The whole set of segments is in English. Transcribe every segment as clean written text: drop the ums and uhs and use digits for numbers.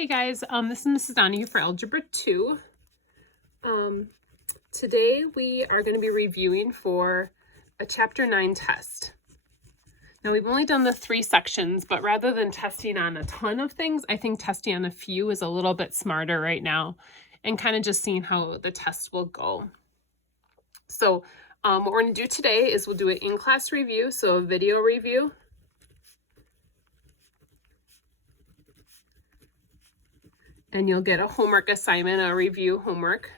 Hey guys, this is Mrs. Donahue for Algebra 2. Today we are going to be reviewing for a Chapter 9 test. Now we've only done the 3 sections, but rather than testing on a ton of things, I think testing on a few is a little bit smarter right now and kind of just seeing how the test will go. So what we're going to do today is we'll do an in-class review, so a video review. And you'll get a homework assignment, a review homework.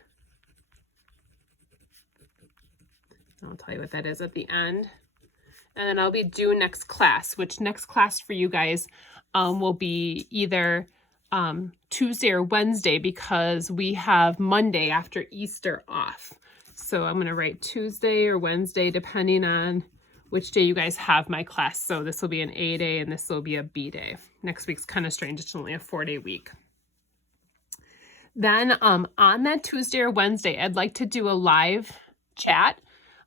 I'll tell you what that is at the end. And then I'll be due next class, which next class for you guys will be either Tuesday or Wednesday because we have Monday after Easter off. So I'm going to write Tuesday or Wednesday depending on which day you guys have my class. So this will be an A day and this will be a B day. Next week's kind of strange. It's only a 4-day week. Then on that Tuesday or Wednesday, I'd like to do a live chat.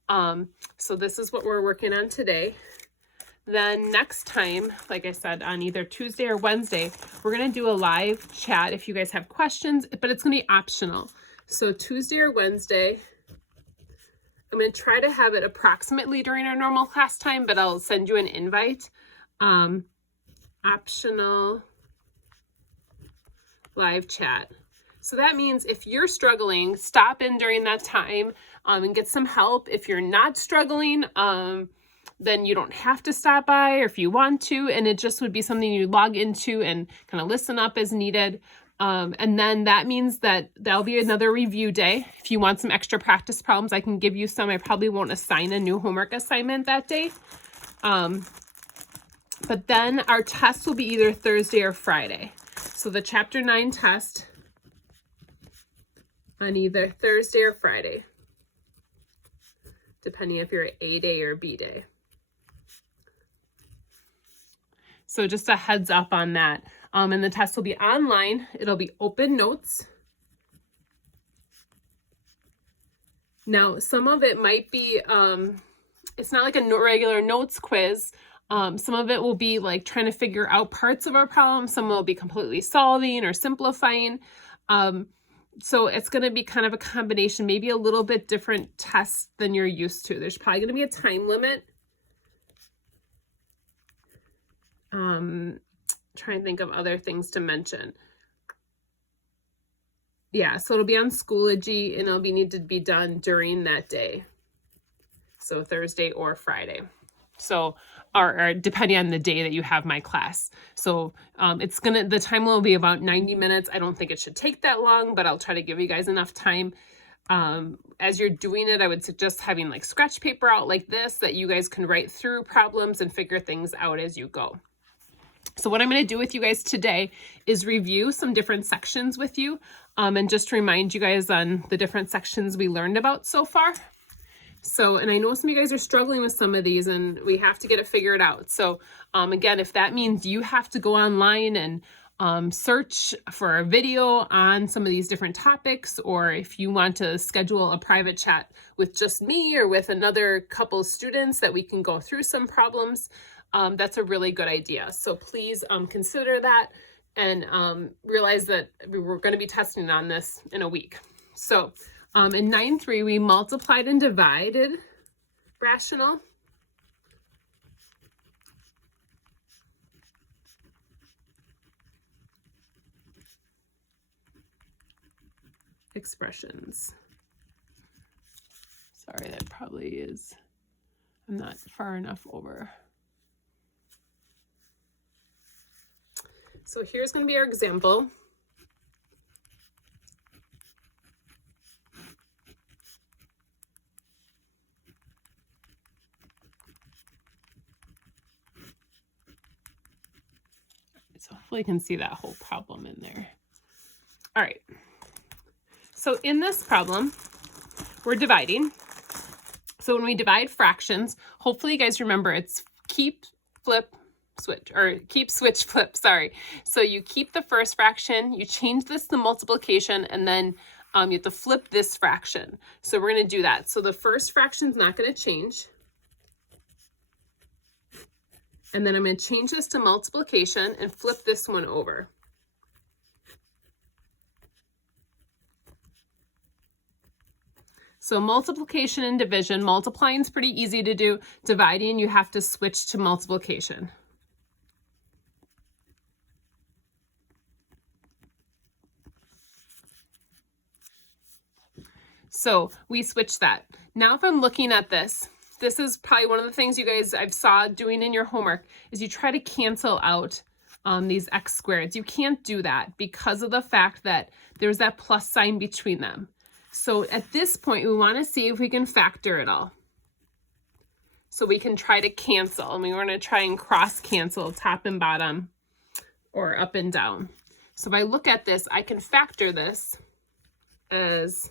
So this is what we're working on today. Then next time, like I said, on either Tuesday or Wednesday, we're going to do a live chat if you guys have questions, but it's going to be optional. So Tuesday or Wednesday, I'm going to try to have it approximately during our normal class time, but I'll send you an invite. Optional live chat. So that means if you're struggling, stop in during that time and get some help. If you're not struggling, then you don't have to stop by or if you want to, and it just would be something you log into and kind of listen up as needed. And then that means that there'll be another review day. If you want some extra practice problems, I can give you some. I probably won't assign a new homework assignment that day. But then our test will be either Thursday or Friday. So the Chapter 9 test on either Thursday or Friday, depending if you're A day or B day. So just a heads up on that. And the test will be online. It'll be open notes. Now, some of it might be, it's not like a regular notes quiz. Some of it will be like trying to figure out parts of our problem. Some will be completely solving or simplifying. So it's going to be kind of a combination, maybe a little bit different tests than you're used to. There's probably going to be a time limit. Try and think of other things to mention. Yeah, so it'll be on Schoology and it'll need to be done during that day. So Thursday or Friday. So, or depending on the day that you have my class. So the time will be about 90 minutes. I don't think it should take that long, but I'll try to give you guys enough time. As you're doing it, I would suggest having like scratch paper out like this that you guys can write through problems and figure things out as you go. So what I'm going to do with you guys today is review some different sections with you and just remind you guys on the different sections we learned about so far. So, and I know some of you guys are struggling with some of these and we have to get it figured out. So again, if that means you have to go online and search for a video on some of these different topics, or if you want to schedule a private chat with just me or with another couple students that we can go through some problems, that's a really good idea. So please consider that and realize that we're going to be testing on this in a week. So in 9.3, we multiplied and divided rational. Expressions. Sorry, that probably is, I'm not far enough over. So here's going to be our example. So hopefully you can see that whole problem in there. All right. So in this problem, we're dividing. So when we divide fractions, hopefully you guys remember it's keep, flip, switch, or keep, switch, flip, sorry. So you keep the first fraction, you change this to multiplication, and then you have to flip this fraction. So we're going to do that. So the first fraction is not going to change. And then I'm going to change this to multiplication and flip this one over. So multiplication and division, multiplying is pretty easy to do. Dividing, you have to switch to multiplication. So we switch that. Now if I'm looking at this, this is probably one of the things you guys I've saw doing in your homework is you try to cancel out these x squareds. You can't do that because of the fact that there's that plus sign between them. So at this point, we want to see if we can factor it all. So we can try to cancel, and we're going to try and cross cancel top and bottom or up and down. So if I look at this, I can factor this as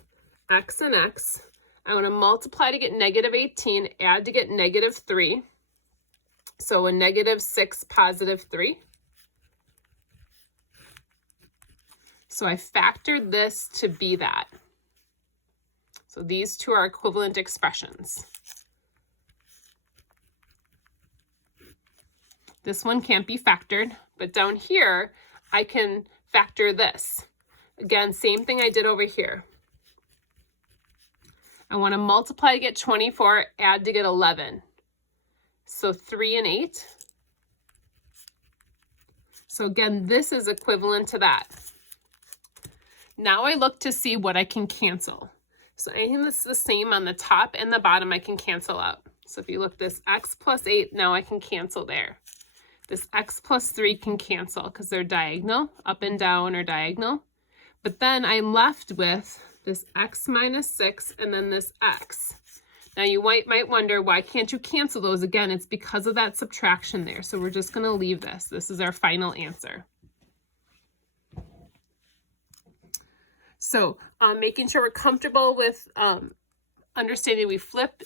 x and x. I want to multiply to get negative 18, add to get negative 3. So a negative 6, positive 3. So I factored this to be that. So these two are equivalent expressions. This one can't be factored, but down here, I can factor this. Again, same thing I did over here. I want to multiply to get 24, add to get 11. So 3 and 8. So again, this is equivalent to that. Now I look to see what I can cancel. So anything that's the same on the top and the bottom, I can cancel out. So if you look, this x plus 8, now I can cancel there. This x plus 3 can cancel because they're diagonal, up and down or diagonal. But then I'm left with this x minus 6 and then this x. Now you might wonder, why can't you cancel those? Again, it's because of that subtraction there. So we're just going to leave this. This is our final answer. So making sure we're comfortable with understanding we flip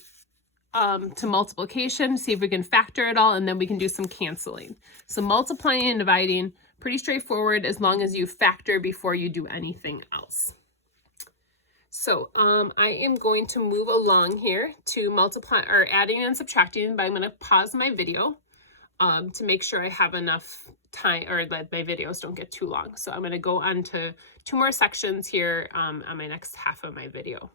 to multiplication, see if we can factor it all, and then we can do some canceling. So multiplying and dividing, pretty straightforward as long as you factor before you do anything else. So I am going to move along here to multiply or adding and subtracting, but I'm going to pause my video to make sure I have enough time or that my videos don't get too long. So I'm going to go on to 2 more sections here on my next half of my video.